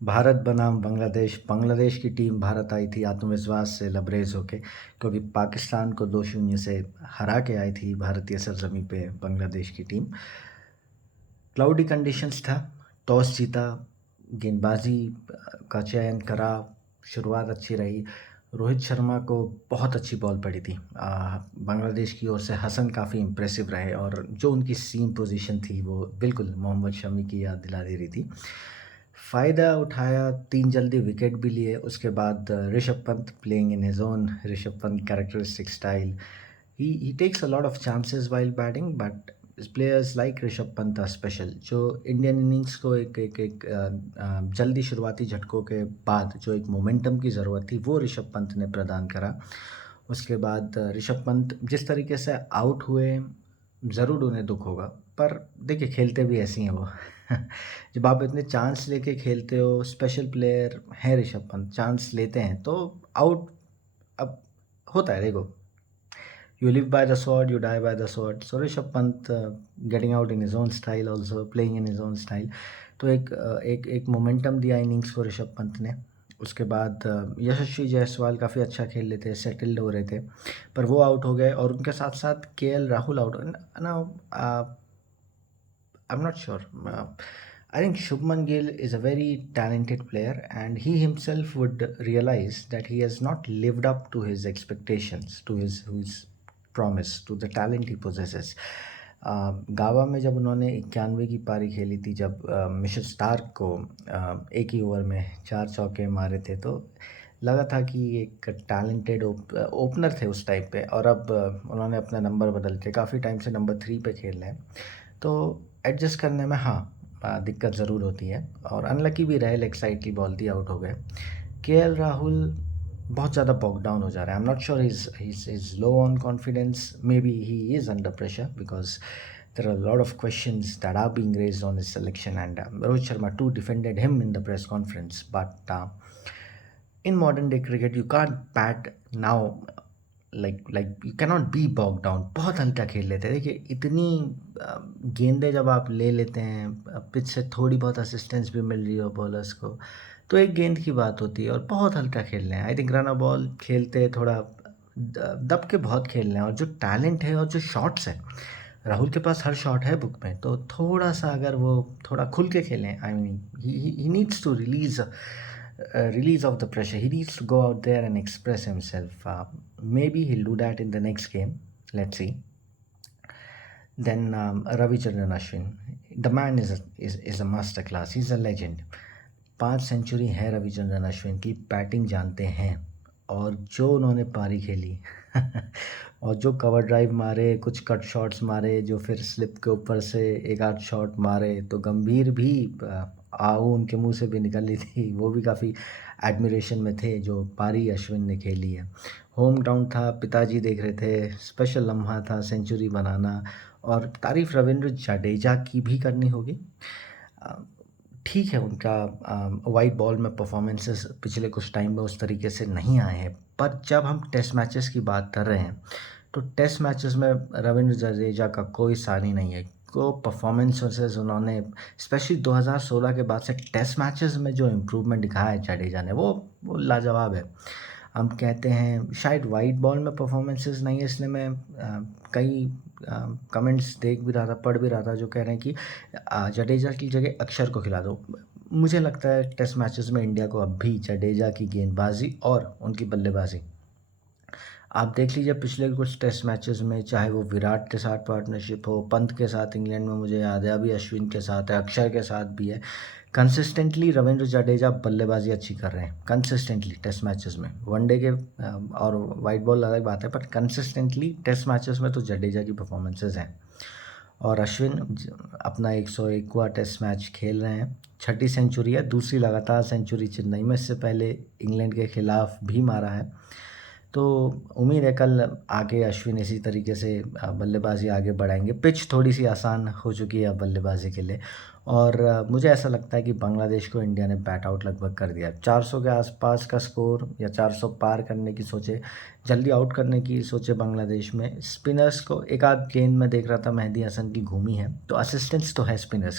भारत बनाम बांग्लादेश। बांग्लादेश की टीम भारत आई थी आत्मविश्वास से लबरेज होके, क्योंकि पाकिस्तान को 2-0 से हरा के आई थी भारतीय सरजमी पे बांग्लादेश की टीम। क्लाउडी कंडीशंस था, टॉस जीता, गेंदबाजी का चयन करा, शुरुआत अच्छी रही। रोहित शर्मा को बहुत अच्छी बॉल पड़ी थी। बांग्लादेश की ओर से हसन काफ़ी इम्प्रेसिव रहे और जो उनकी सीम पोजीशन थी वो बिल्कुल मोहम्मद शमी की याद दिला दे रही थी। फ़ायदा उठाया, 3 जल्दी विकेट भी लिए। उसके बाद Rishabh Pant playing in his own Rishabh Pant characteristic style, he takes a lot of chances while batting, but players like Rishabh Pant are special, जो इंडियन इनिंग्स को एक जल्दी शुरुआती झटकों के बाद जो एक मोमेंटम की ज़रूरत थी वो ऋषभ पंत ने प्रदान करा। उसके बाद ऋषभ पंत जिस तरीके से आउट हुए, ज़रूर उन्हें दुख होगा, पर देखिए खेलते भी ऐसे ही हैं वो। जब आप इतने चांस लेके खेलते हो, स्पेशल प्लेयर हैं ऋषभ पंत, चांस लेते हैं तो आउट अब होता है। देखो, you live by the sword, you die by the sword. So Rishabh Pant getting out in his own style, also playing in his own style. तो एक मोमेंटम दिया इनिंग्स को ऋषभ पंत ने। उसके बाद यशस्वी जायसवाल काफ़ी अच्छा खेल रहे थे, सेटल्ड हो रहे थे, पर वो आउट हो गए और उनके साथ साथ केएल राहुल आउट ना। I am not sure. I think Shubman Gill is a very talented player, and he himself would realize that he has not lived up to his expectations, to his promise, to the talent he possesses. गावा में जब उन्होंने 91 की पारी खेली थी, जब Mitchell Starc को एक ही ओवर में 4 चौके मारे थे, तो लगा था कि एक टैलेंटेड ओपनर थे उस टाइम पे, और अब उन्होंने अपना नंबर बदल के काफ़ी टाइम से नंबर 3 पे खेल रहे हैं, तो एडजस्ट करने में हाँ दिक्कत ज़रूर होती है। और अनलकी भी रहे, लेग साइड की बॉल थी, आउट हो गए। केएल राहुल बहुत ज़्यादा बॉग डाउन हो जा रहा है। I am not sure is low on confidence, may be he is under pressure because there are a lot of questions that are being raised on his selection, and Rohit Sharma too defended him in the press conference. But in modern day cricket you can't bat now like you cannot be bogged down. बहुत हल्का खेल लेते हैं। देखिए इतनी गेंदें जब आप ले लेते हैं, पिच से थोड़ी बहुत असिस्टेंस भी मिल रही हो बॉलर्स को, तो एक गेंद की बात होती है और बहुत हल्का खेल रहे हैं। आई थिंक रन बॉल खेलते थोड़ा दब के बहुत खेल रहे हैं, और जो टैलेंट है और जो शॉट्स है, राहुल के पास हर शॉट है बुक में, तो थोड़ा सा अगर वो थोड़ा खुल के खेलें, I mean he needs to release of the pressure. He needs to go out there and express himself. Maybe he'll do that in the next game. Let's see. Then Ravichandran Ashwin, the man is a master class. He's a legend. 5 century है रविचंद्रन अश्विन की, batting जानते हैं, और जो उन्होंने पारी खेली और जो कवर ड्राइव मारे, कुछ कट शॉट्स मारे, जो फिर स्लिप के ऊपर से एक आध शॉट मारे, तो गंभीर भी आहू उनके मुंह से भी निकल रही थी, वो भी काफ़ी एडमिरेशन में थे जो पारी अश्विन ने खेली है। होम ग्राउंड था, पिताजी देख रहे थे, स्पेशल लम्हा था सेंचुरी बनाना। और तारीफ़ रविंद्र जडेजा की भी करनी होगी। ठीक है, उनका वाइट बॉल में परफॉर्मेंसेस पिछले कुछ टाइम में उस तरीके से नहीं आए हैं, पर जब हम टेस्ट मैचेस की बात कर रहे हैं तो टेस्ट मैचेस में रविंद्र जडेजा का कोई सानी नहीं है। को परफॉर्मेंसेस उन्होंने स्पेशली 2016 के बाद से टेस्ट मैचेस में जो इम्प्रूवमेंट दिखाया है जडेजा ने, वो लाजवाब है। हम कहते हैं शायद वाइट बॉल में परफॉर्मेंसेस नहीं है, इसलिए मैं कई कमेंट्स देख भी रहा था, पढ़ भी रहा था, जो कह रहे हैं कि जडेजा की जगह अक्षर को खिला दो। मुझे लगता है टेस्ट मैचेस में इंडिया को अब भी जडेजा की गेंदबाजी और उनकी बल्लेबाजी, आप देख लीजिए पिछले कुछ टेस्ट मैचेस में, चाहे वो विराट के साथ पार्टनरशिप हो, पंत के साथ इंग्लैंड में मुझे याद है, अभी अश्विन के साथ है, अक्षर के साथ भी है, कंसिस्टेंटली रविंद्र जडेजा बल्लेबाजी अच्छी कर रहे हैं कंसिस्टेंटली टेस्ट मैचेस में। वनडे के और वाइट बॉल अलग बात है, पर कंसिस्टेंटली टेस्ट मैचेस में तो जडेजा की परफॉर्मेंसेज हैं। और अश्विन अपना 101वां टेस्ट मैच खेल रहे हैं, 6ठी सेंचुरी है, दूसरी लगातार सेंचुरी चेन्नई में, इससे पहले इंग्लैंड के खिलाफ भी मारा है। तो उम्मीद है कल आगे अश्विन इसी तरीके से बल्लेबाजी आगे बढ़ाएंगे। पिच थोड़ी सी आसान हो चुकी है बल्लेबाजी के लिए, और मुझे ऐसा लगता है कि बांग्लादेश को इंडिया ने बैट आउट लगभग कर दिया। 400 के आसपास का स्कोर या 400 पार करने की सोचे, जल्दी आउट करने की सोचे बांग्लादेश में। स्पिनर्स को एक आध गेंद में देख रहा था, मेहदी हसन की घूमी है, तो असिस्टेंस तो है स्पिनर्स के